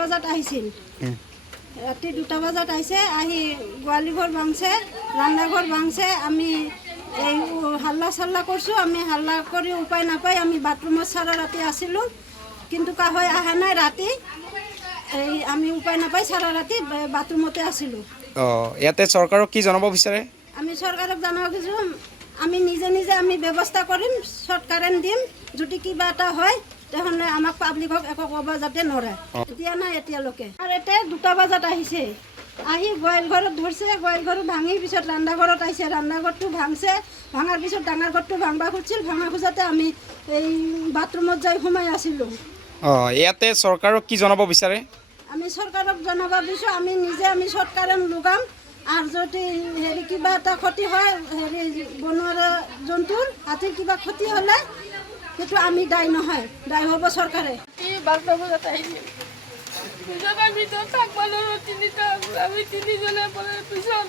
বজাত আহিছিল। ৰাতি 2টা বজাত আহিছে, আহি গোৱালি ঘৰ ভাঙছে, ৰান্নাঘৰ ভাঙছে। আমি এই হাল্লা চাল্লা কৰিছোঁ। আমি হাল্লা কৰি উপায় নাপাই আমি বাথৰুমত সাৰা ৰাতি আছিলোঁ, কিন্তু কাহৈ অহা নাই। ৰাতি এই আমি উপায় নাপাই সাৰা ৰাতি বাথৰুমতে আছিলোঁ। ইয়াতে চৰকাৰক কি জনাব বিচাৰে? আমি চৰকাৰক জনাব খুজিছোঁ, আমি নিজে নিজে আমি ব্যৱস্থা কৰিম, শৰ্ট কাৰেণ্ট দিম। যদি কিবা এটা হয় তেহলে আমাক পাব্লিকক একো ক'ব যাতে নৰে। দিয়া নাই এতিয়ালৈকে। আৰু এতিয়া 2টা বজাত আহিছে, আহি গোৱাল ঘৰত ধৰছে। গোৱাল ঘৰত ভাঙি পিছত ৰান্ধা ঘৰত আহিছে, ৰান্ধা ঘৰটো ভাঙছে। ভাঙাৰ পিছত ডাঙৰ ঘৰটো ভাঙবা খুজিছিল। ভাঙা খোজাতে আমি এই বাথৰুমত যাই সোমাই আছিলোঁ। ইয়াতে চৰকাৰক কি জনাব বিচাৰে? আমি চৰকাৰক জনাব বিচাৰোঁ, আমি নিজে আমি শৰ্ট কাৰেণ্ট লগাম। আৰ যদি হেৰি কিবা এটা ক্ষতি হয়, হেৰি বনোৱা জন্তুৰ হাতীৰ কিবা ক্ষতি হ'লে সেইটো আমি দায়ী নহয়, দায়ী হ'ব চৰকাৰে। 12টা বজাত আহিছিল, পূজাবাৰ ভিতৰত থাকবা নোৱাৰো। আমি 3জনে পৰাৰ পিছত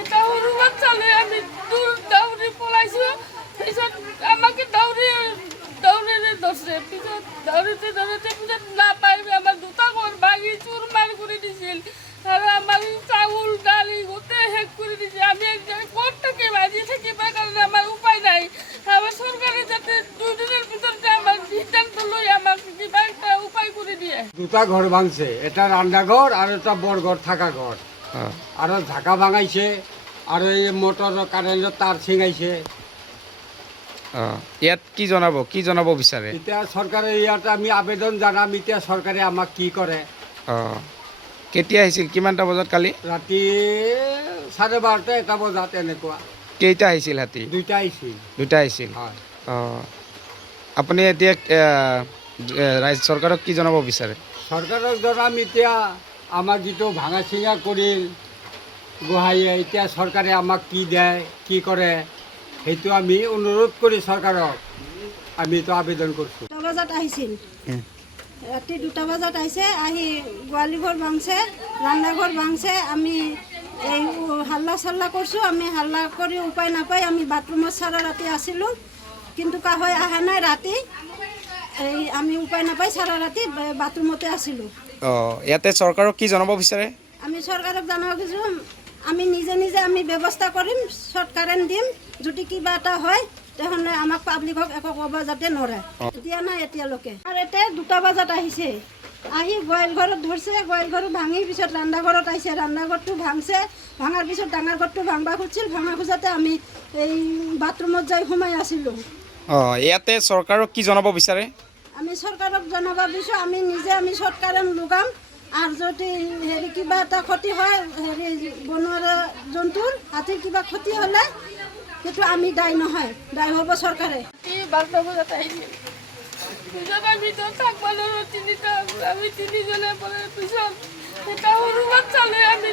এটা সৰু বাচ্চালৈ আমি দৌৰি পলাইছোঁ। পিছত আমাকে দৌৰেৰে ধৰছে। পিছত দৌৰোতে পিছত নাপাই আমাৰ 2টা ঘৰ ভাঙি চুৰ মাৰ কৰি দিছিল। আৰু আমাৰ চাউল দালি গোটেই শেষ কৰি দিছে। আমি ক'ত থাকিম, আজি থাকিবৰ কাৰণে আমাৰ উপায় নাই। আমাৰ চৰকাৰে যাতে 2 দিনেৰ ভিতৰতে আমাৰ সিদ্ধান্ত লৈ আমাক কিবা একটা উপায় করে দিয়ে। 2টা ঘর ভাঙছে, এটা রান্নাঘর আর এটা বড় ঘর থাকা ঘর। আর ঝাঁকা ভাঙাইছে, আর এই মোটর কারেন্টের তার ছিঙাইছে। ইয়াত কি জনাব বিচাৰে? এতিয়া সরকারে ইয়াতে আমি আবেদন জানাম, এতিয়া সরকারে আমাক কি করে। কেতিয়া আহিছিল, কিমানটা বজাত কালি? রাতি 12:30 1টা বজাত এনেকুৱা। কেইটা আহিছিল হাতী? 2টা আহিছিল। 2টা আহিছিল। হয়। আপুনি এতিয়া ৰাজ্য চৰকাৰক কি জনাব বিচাৰে? সৰকাৰক জনাম, এতিয়া আমাক যিটো ভাঙা চিঙা কৰিল গোহাঁয়ে, এতিয়া সরকারে আমাক কি দেয় কি করে সেইটো আমি অনুরোধ করি সরকারক। আমি তো আবেদন করছি। 2টা বজাত আহিছিল, ৰাতি 2টা বজাত আহিছে, আহি গোৱালি ঘৰ ভাঙছে, ৰান্নাঘৰ ভাঙছে। আমি এই হাল্লা চাল্লা কৰিছোঁ। আমি হাল্লা কৰি উপায় নাপাই আমি বাথৰুমত সাৰা ৰাতি আছিলোঁ, কিন্তু কাহৈ অহা নাই। ৰাতি এই আমি উপায় নাপাই সাৰা ৰাতি বাথৰুমতে আছিলোঁ। ইয়াতে চৰকাৰক কি জনাব বিচাৰে? আমি চৰকাৰক জনাব খুজিছোঁ, আমি নিজে নিজে আমি ব্যৱস্থা কৰিম, শৰ্ট কাৰেণ্ট দিম। যদি কিবা এটা হয় তেহলে আমাক পাব্লিকক একো ক'ব যাতে নৰে। দিয়া নাই এতিয়ালৈকে। আৰু এতিয়া 2টা বজাত আহিছে, আহি গোৱাল ঘৰত ধৰছে। গোৱাল ঘৰত ভাঙি পিছত ৰান্ধা ঘৰত আহিছে, ৰান্ধা ঘৰটো ভাঙছে। ভাঙাৰ পিছত ডাঙৰ ঘৰটো ভাঙবা খুজিছিল। ভাঙা খোজাতে আমি এই বাথৰুমত যাই সোমাই আছিলোঁ। ইয়াতে চৰকাৰক কি জনাব বিচাৰে? আমি চৰকাৰক জনাব বিচাৰোঁ, আমি নিজে আমি শৰ্ট কাৰেণ্ট লগাম। আৰ যদি হেৰি কিবা এটা ক্ষতি হয়, হেৰি বনোৱা জন্তুৰ হাতীৰ কিবা ক্ষতি হ'লে সেইটো আমি দায়ী নহয়, দায়ী হ'ব চৰকাৰে। 12টা বজাত আহিছিল, পূজাবাৰ ভিতৰত থাকবা নোৱাৰো। আমি 3জনে পৰাৰ পিছত এটা সৰু বাচ্চালৈ আমি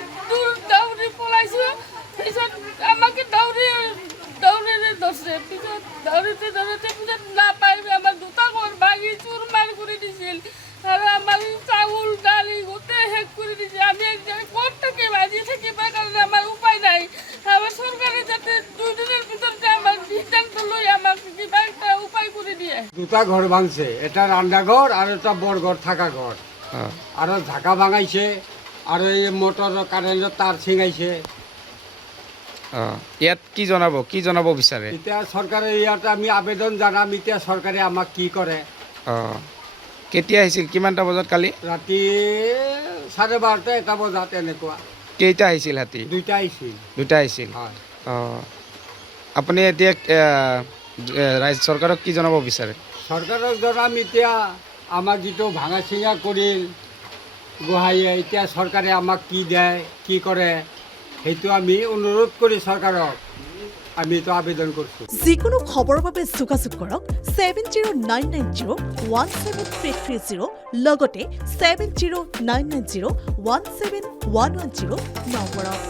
দৌৰি পলাইছোঁ। পিছত আমাকে দৌৰেৰে ধৰছে। পিছত দৌৰোতে পিছত নাপাই আমাৰ 2টা ঘৰ ভাঙি চুৰ মাৰ কৰি দিছিল। আৰু আমাৰ চাউল দালি গোটেই শেষ কৰি দিছে। আমি ক'ত থাকিম, আজি থাকিবৰ কাৰণে আমাৰ উপায় নাই। আমাৰ চৰকাৰে যাতে 2 দিনেৰ ভিতৰতে আমাৰ সিদ্ধান্ত লৈ আমাক কিবা একটা উপায় করে দিয়ে। 2টা ঘর ভাঙছে, এটা রান্নাঘর আর এটা বড় ঘর থাকা ঘর। আর ঝাঁকা ভাঙাইছে, আর এই মোটর কারেন্টের তার ছিঙাইছে। ইয়াত কি জনাব বিচাৰে? এতিয়া সরকারে ইয়াতে আমি আবেদন জানাম, এতিয়া সরকারে আমাক কি করে। কেতিয়া আহিছিল, কিমানটা বজাত কালি? রাতি 12:30 1টা বজাত এনেকুৱা। কেইটা আহিছিল হাতী? 2টা আহিছিল। 2টা আহিছিল। হয়। আপুনি এতিয়া ৰাজ্য চৰকাৰক কি জনাব বিচাৰে? সৰকাৰক জনাম, এতিয়া আমাক যিটো ভাঙা চিঙা কৰিল গোহাঁয়ে, এতিয়া সরকারে আমাক কি দেয় কি করে সেইটো আমি অনুরোধ করি সরকারক। আমি তো আবেদন করছি। যিকোনো খবৰৰ বাবে যোগাযোগ কৰক 7099017330 লগতে 7099017110 নম্বৰত।